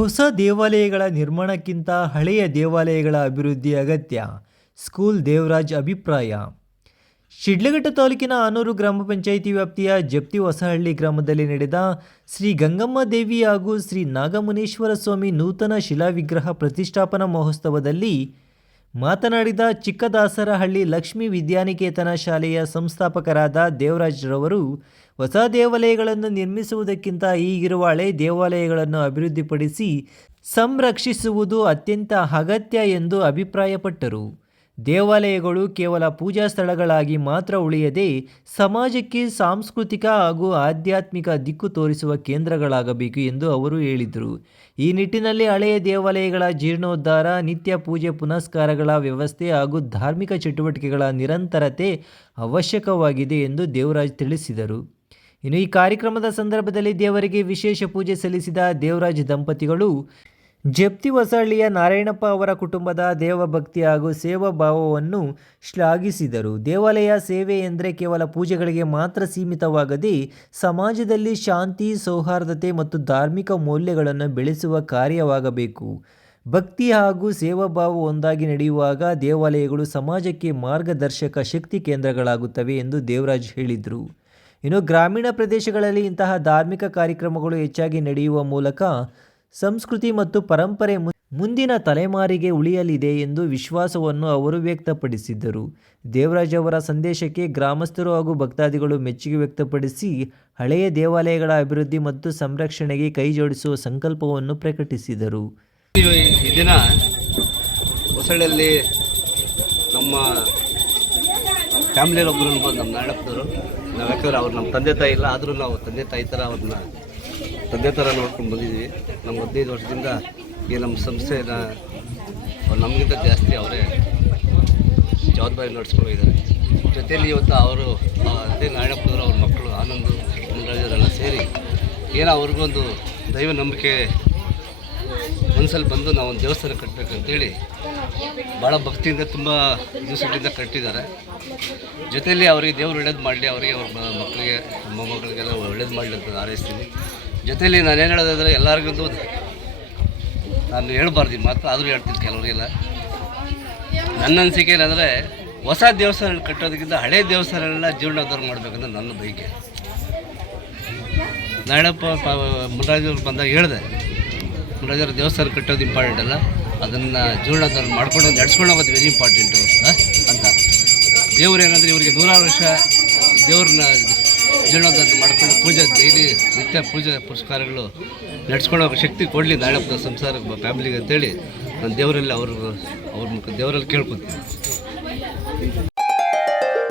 ಹೊಸ ದೇವಾಲಯಗಳ ನಿರ್ಮಾಣಕ್ಕಿಂತ ಹಳೆಯ ದೇವಾಲಯಗಳ ಅಭಿವೃದ್ಧಿ ಅಗತ್ಯ. ಸ್ಕೂಲ್ ದೇವರಾಜ್ ಅಭಿಪ್ರಾಯ. ಶಿಡ್ಲಘಟ್ಟ ತಾಲೂಕಿನ ಆನೂರು ಗ್ರಾಮ ಪಂಚಾಯಿತಿ ವ್ಯಾಪ್ತಿಯ ಜಪ್ತಿ ಹೊಸಹಳ್ಳಿ ಗ್ರಾಮದಲ್ಲಿ ನಡೆದ ಶ್ರೀ ಗಂಗಮ್ಮ ದೇವಿ ಹಾಗೂ ಶ್ರೀ ನಾಗಮುನೇಶ್ವರ ಸ್ವಾಮಿ ನೂತನ ಶಿಲಾವಿಗ್ರಹ ಪ್ರತಿಷ್ಠಾಪನಾ ಮಹೋತ್ಸವದಲ್ಲಿ ಮಾತನಾಡಿದ ಚಿಕ್ಕದಾಸರಹಳ್ಳಿ ಲಕ್ಷ್ಮೀ ವಿದ್ಯಾನಿಕೇತನ ಶಾಲೆಯ ಸಂಸ್ಥಾಪಕರಾದ ದೇವರಾಜ್ರವರು, ಹೊಸ ದೇವಾಲಯಗಳನ್ನು ನಿರ್ಮಿಸುವುದಕ್ಕಿಂತ ಈಗಿರುವ ಹಳೆ ದೇವಾಲಯಗಳನ್ನು ಅಭಿವೃದ್ಧಿಪಡಿಸಿ ಸಂರಕ್ಷಿಸುವುದು ಅತ್ಯಂತ ಅಗತ್ಯ ಎಂದು ಅಭಿಪ್ರಾಯಪಟ್ಟರು. ದೇವಾಲಯಗಳು ಕೇವಲ ಪೂಜಾ ಸ್ಥಳಗಳಾಗಿ ಮಾತ್ರ ಉಳಿಯದೆ ಸಮಾಜಕ್ಕೆ ಸಾಂಸ್ಕೃತಿಕ ಹಾಗೂ ಆಧ್ಯಾತ್ಮಿಕ ದಿಕ್ಕು ತೋರಿಸುವ ಕೇಂದ್ರಗಳಾಗಬೇಕು ಎಂದು ಅವರು ಹೇಳಿದರು. ಈ ನಿಟ್ಟಿನಲ್ಲಿ ಹಳೆಯ ದೇವಾಲಯಗಳ ಜೀರ್ಣೋದ್ಧಾರ, ನಿತ್ಯ ಪೂಜೆ ಪುನಸ್ಕಾರಗಳ ವ್ಯವಸ್ಥೆ ಹಾಗೂ ಧಾರ್ಮಿಕ ಚಟುವಟಿಕೆಗಳ ನಿರಂತರತೆ ಅವಶ್ಯಕವಾಗಿದೆ ಎಂದು ದೇವರಾಜ್ ತಿಳಿಸಿದರು. ಇನ್ನು ಈ ಕಾರ್ಯಕ್ರಮದ ಸಂದರ್ಭದಲ್ಲಿ ದೇವರಿಗೆ ವಿಶೇಷ ಪೂಜೆ ಸಲ್ಲಿಸಿದ ದೇವರಾಜ್ ದಂಪತಿಗಳು ಜಪ್ತಿ ಹೊಸಳ್ಳಿಯ ನಾರಾಯಣಪ್ಪ ಅವರ ಕುಟುಂಬದ ದೇವಭಕ್ತಿ ಹಾಗೂ ಸೇವಾ ಭಾವವನ್ನು ಶ್ಲಾಘಿಸಿದರು. ದೇವಾಲಯ ಸೇವೆ ಎಂದರೆ ಕೇವಲ ಪೂಜೆಗಳಿಗೆ ಮಾತ್ರ ಸೀಮಿತವಾಗದೆ ಸಮಾಜದಲ್ಲಿ ಶಾಂತಿ, ಸೌಹಾರ್ದತೆ ಮತ್ತು ಧಾರ್ಮಿಕ ಮೌಲ್ಯಗಳನ್ನು ಬೆಳೆಸುವ ಕಾರ್ಯವಾಗಬೇಕು. ಭಕ್ತಿ ಹಾಗೂ ಸೇವಾಭಾವ ಒಂದಾಗಿ ನಡೆಯುವಾಗ ದೇವಾಲಯಗಳು ಸಮಾಜಕ್ಕೆ ಮಾರ್ಗದರ್ಶಕ ಶಕ್ತಿ ಕೇಂದ್ರಗಳಾಗುತ್ತವೆ ಎಂದು ದೇವರಾಜ್ ಹೇಳಿದರು. ಇನ್ನು ಗ್ರಾಮೀಣ ಪ್ರದೇಶಗಳಲ್ಲಿ ಇಂತಹ ಧಾರ್ಮಿಕ ಕಾರ್ಯಕ್ರಮಗಳು ಹೆಚ್ಚಾಗಿ ನಡೆಯುವ ಮೂಲಕ ಸಂಸ್ಕೃತಿ ಮತ್ತು ಪರಂಪರೆ ಮುಂದಿನ ತಲೆಮಾರಿಗೆ ಉಳಿಯಲಿದೆ ಎಂದು ವಿಶ್ವಾಸವನ್ನು ಅವರು ವ್ಯಕ್ತಪಡಿಸಿದ್ದರು. ದೇವರಾಜ್ ಅವರ ಸಂದೇಶಕ್ಕೆ ಗ್ರಾಮಸ್ಥರು ಹಾಗೂ ಭಕ್ತಾದಿಗಳು ಮೆಚ್ಚುಗೆ ವ್ಯಕ್ತಪಡಿಸಿ, ಹಳೆಯ ದೇವಾಲಯಗಳ ಅಭಿವೃದ್ಧಿ ಮತ್ತು ಸಂರಕ್ಷಣೆಗೆ ಕೈಜೋಡಿಸುವ ಸಂಕಲ್ಪವನ್ನು ಪ್ರಕಟಿಸಿದರು. ಈ ದಿನ ನಮ್ಮ ಫ್ಯಾಮಿಲಿಯಲ್ಲಿ ಒಬ್ಬರು ನಮ್ಮ ನಾಡಪ್ಪರು ನಾವು ಯಾಕಂದ್ರೆ ಅವ್ರು ನಮ್ಮ ತಂದೆ ತಾಯಿ ಇಲ್ಲ, ಆದರೂ ನಾವು ತಂದೆ ತಾಯಿ ಥರ ಅವ್ರನ್ನ ತಂದೆ ಥರ ನೋಡ್ಕೊಂಡು ಬಂದಿದ್ದೀವಿ. ನಮ್ಮ ಹದಿನೈದು ವರ್ಷದಿಂದ ಈ ನಮ್ಮ ಸಂಸ್ಥೆನ ನಮಗಿಂತ ಜಾಸ್ತಿ ಅವರೇ ಜವಾಬ್ದಾರಿ ನಡೆಸ್ಕೊಂಡಿದ್ದಾರೆ. ಜೊತೆಯಲ್ಲಿ ಇವತ್ತು ಅವರು ಅದೇ ನಾಡಪ್ಪದವರು ಅವ್ರ ಮಕ್ಕಳು ಆನಂದ್ ಮುನರಾಜರೆಲ್ಲ ಸೇರಿ ಏನೋ ಅವ್ರಿಗೊಂದು ದೈವ ನಂಬಿಕೆ ಮನಸ್ಸಲ್ಲಿ ಬಂದು ನಾವು ಒಂದು ದೇವಸ್ಥಾನ ಕಟ್ಟಬೇಕಂತೇಳಿ ಭಾಳ ಭಕ್ತಿಯಿಂದ ತುಂಬ ದಿವಸಗಳಿಂದ ಕಟ್ಟಿದ್ದಾರೆ. ಜೊತೆಯಲ್ಲಿ ಅವರಿಗೆ ದೇವ್ರು ಒಳ್ಳೇದು ಮಾಡಲಿ, ಅವರಿಗೆ ಅವ್ರ ಮಕ್ಕಳಿಗೆ, ಮೊಮ್ಮಕ್ಕಳಿಗೆಲ್ಲ ಒಳ್ಳೇದು ಮಾಡಲಿ ಅಂತ ಹಾರೈಸ್ತೀನಿ ಜೊತೆಯಲ್ಲಿ ನಾನು ಏನು ಹೇಳೋದಾದರೆ ಎಲ್ಲರಿಗೂ ನಾನು ಹೇಳ್ಬಾರ್ದು ಮಾತ್ರ ಮಾತು ಆದರೂ ಹೇಳ್ತೀನಿ ಕೆಲವರಿಗೆಲ್ಲ. ನನ್ನ ಅನಿಸಿಕೆ ಏನಂದರೆ ಹೊಸ ದೇವಸ್ಥಾನ ಕಟ್ಟೋದಕ್ಕಿಂತ ಹಳೆ ದೇವಸ್ಥಾನಗಳನ್ನ ಜೀರ್ಣೋದ್ಧಾರ ಮಾಡಬೇಕಂತ ನನ್ನ ಬೈಕೆ ನಾಡಪ್ಪ ಪ ಮುನರಾಜವ್ರು ಬಂದಾಗ ಹೇಳಿದೆ ಮುನರಾಜವ್ರ ದೇವಸ್ಥಾನ ಕಟ್ಟೋದು ಇಂಪಾರ್ಟೆಂಟ್ ಅಲ್ಲ, ಅದನ್ನು ಜೀರ್ಣೋದ್ಧಾರ ಮಾಡ್ಕೊಂಡು ನಡ್ಸ್ಕೊಂಡು ಹೋಗೋದು ವೆರಿ ಇಂಪಾರ್ಟೆಂಟು ಅಂತ. ದೇವ್ರು ಏನಂದರೆ ಇವರಿಗೆ ನೂರಾರು ವರ್ಷ ದೇವ್ರನ್ನ ಜೀರ್ಣೋದ್ಧಾರ ಮಾಡಿಕೊಂಡು ಪೂಜೆ ಡೈಲಿ ನಿತ್ಯ ಪೂಜೆ ಪುರಸ್ಕಾರಗಳು ನಡ್ಸ್ಕೊಂಡು ಹೋಗೋ ಶಕ್ತಿ ಕೊಡಲಿ ನಾಡಪ್ಪನ ಸಂಸಾರ ಫ್ಯಾಮಿಲಿಗೆ ಅಂತೇಳಿ ನಾನು ದೇವರಲ್ಲಿ ಅವ್ರ ಅವ್ರ ಮುಖ ದೇವರಲ್ಲಿ ಕೇಳ್ಕೊತೀನಿ.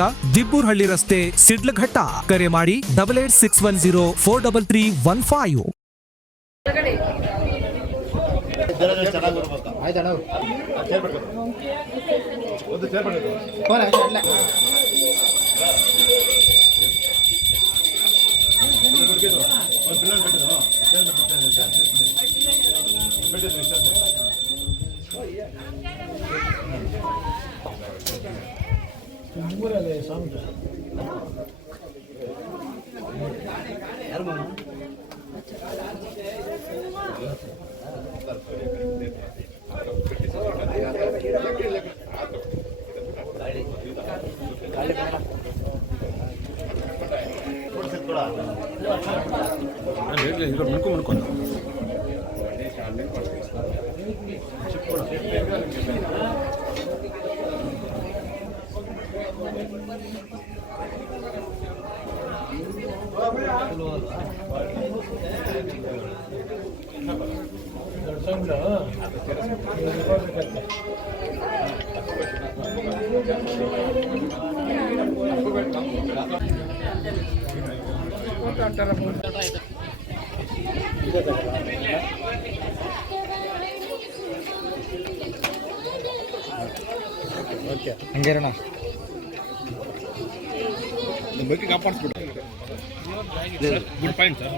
ಹತ್ತಿರ ದಿಬ್ಬೂರ್ಹಳ್ಳಿ ರಸ್ತೆ ಸಿಡ್ಲಘಟ್ಟ ಕರೆ ಮಾಡಿ double eight six one zero four double three one five ಬಿಟ್ಟಿದ್ದು 한번에 내서 합니다. 이거 물고 물고 안 ಹಂಗೇರಣ್ಣ. ಬಗ್ಗೆ ಕಾಪಾಡಿಸ್ಬಿಟ್ಟು. Good point sir